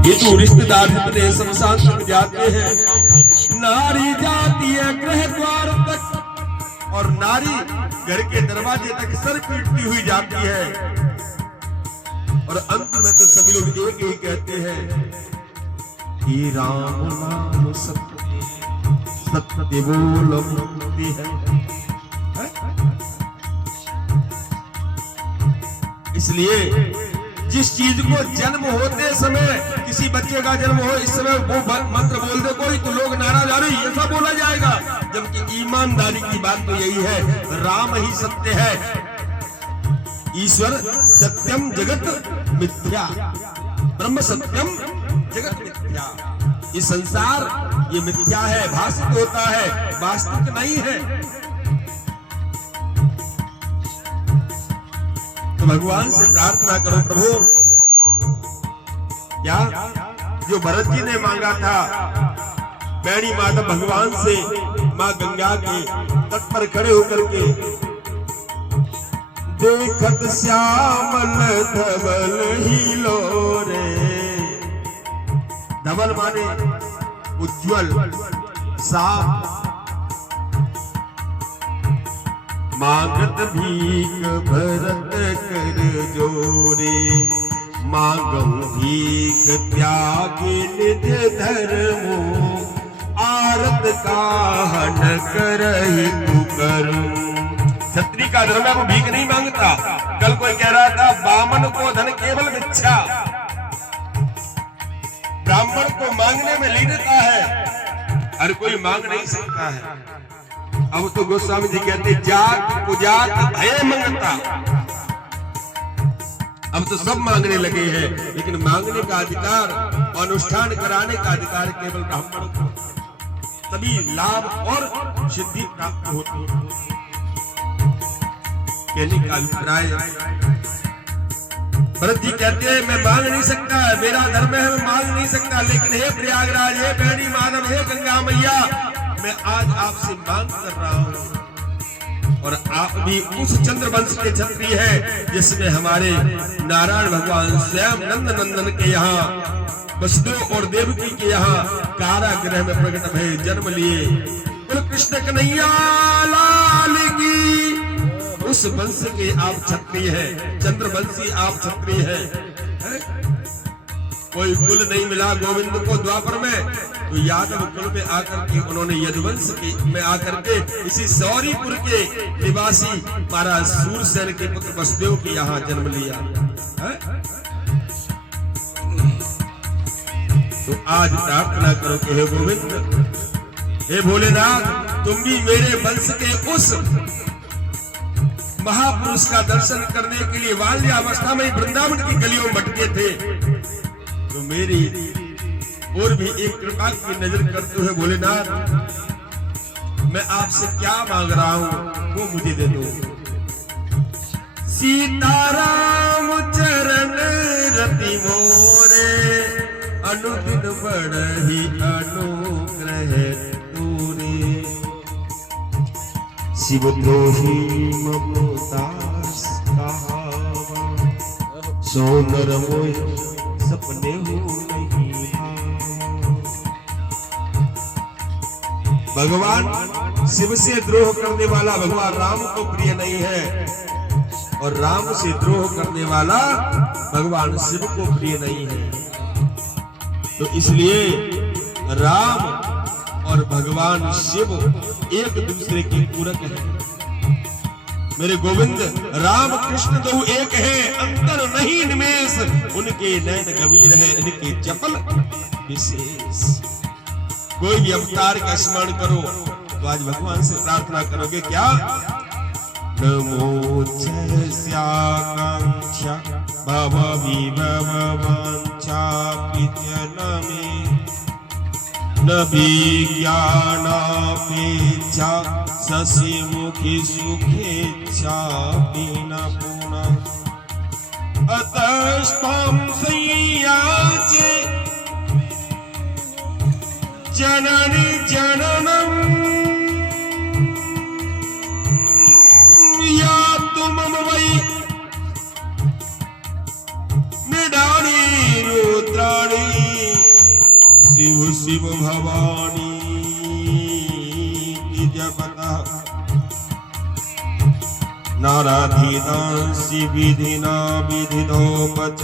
ये जो रिश्तेदार जितने शमशान तक जाते हैं, नारी जाती है गृह द्वार तक और नारी घर के दरवाजे तक सर पीटती हुई जाती है। और अंत में तो सभी लोग एक ही कहते हैं कि राम नाम सत्य, सत्य बोल मुक्ति है। इसलिए जिस चीज को जन्म होते समय, किसी बच्चे का जन्म हो इस समय वो मंत्र बोल दे कोई तो लोग नाराज आ रही ऐसा बोला जाएगा, जबकि ईमानदारी की बात तो यही है, राम ही सत्य है। ईश्वर सत्यम जगत मिथ्या, ब्रह्म सत्यम जगत मिथ्या। ये संसार ये मिथ्या है, भाषित होता है, वास्तविक नहीं है। तो भगवान से प्रार्थना करो, प्रभु क्या जो भरत जी ने मांगा था, बैणी माता भगवान से मां गंगा के तट पर खड़े होकर के देखत श्यामल धवल ही लोरे, धवल माने उज्जवल साफ, मांगत भीख भरत कर जोरे, मांगम भीख त्यागी निज धर्मो, आरत काहन करहि तू करूं। क्षत्रिय का धर्म है वो भीख नहीं मांगता। कल कोई कह रहा था बामन को धन केवल मिच्छा, ब्राह्मण को मांगने में लीनता है, हर कोई मांग नहीं सकता है। अब तो गोस्वामी जी कहते जात पुजात भय मंगता, अब तो सब मांगने लगे हैं, लेकिन मांगने का अधिकार, अनुष्ठान कराने का अधिकार केवल ब्राह्मण को, तभी लाभ और सिद्धि प्राप्त होती है। कहने का अभिप्राय भरत जी कहते हैं मैं मांग नहीं सकता, मेरा धर्म है मैं मांग नहीं सकता, लेकिन हे प्रयागराज, हे बैणी माधव, हे गंगा मैया, मैं आज आपसे मांग कर रहा हूं। और आप भी उस चंद्रवंश के क्षत्रिय हैं जिसमें हमारे नारायण भगवान स्वयं नंद नंदन के यहाँ, वसुदेव और देवकी के यहाँ कारागृह में प्रकट भय जन्म लिए। बोल कृष्ण कन्हैया लाल की। उस वंश के आप क्षत्रिय हैं, चंद्रवंशी आप क्षत्रिय हैं। कोई कुल नहीं मिला गोविंद को द्वापर में, तो यादव कुल में आकर के उन्होंने यदुवंश में आकर के इसी सौरीपुर के निवासी महाराज सूरसेन के पुत्र वसुदेव के यहाँ जन्म लिया है? तो आज प्रार्थना करो कि हे गोविंद, हे भोलेनाथ, तुम भी मेरे वंश के उस महापुरुष का दर्शन करने के लिए बाल्यावस्था में वृंदावन की गलियों में भटके थे, तो मेरी और भी एक कृपा की नजर करते हुए भोलेनाथ, मैं आपसे क्या मांग रहा हूं वो मुझे दे दो। सीताराम चरण रति मोरे, अनुदिन बढ़हि अनुग्रह तूरे, शिव द्रोही ममतास कहावा, सोनर मोय सपने हो नहीं। भगवान शिव से द्रोह करने वाला भगवान राम को प्रिय नहीं है, और राम से द्रोह करने वाला भगवान शिव को प्रिय नहीं है। तो इसलिए राम और भगवान शिव एक दूसरे के पूरक हैं। मेरे गोविंद राम कृष्ण दो एक है, अंतर नहीं निमेष, उनके नयन गंभीर है, इनके चपल विशेष। कोई भी अवतार का स्मरण करो तो आज भगवान से प्रार्थना करोगे क्या? नमो श्याकांक्षा भव विभव वांछा पित्यनमे, न विज्ञानापेक्षा शशि मुखी सुखेच्छा बिना पुनः, अतस्त्वं संयाचे जननी जननम, या तुम वै निडानी रुद्राणी शिव भवानी की जपता नाराधितांसि विधिना विधिनोपचारैः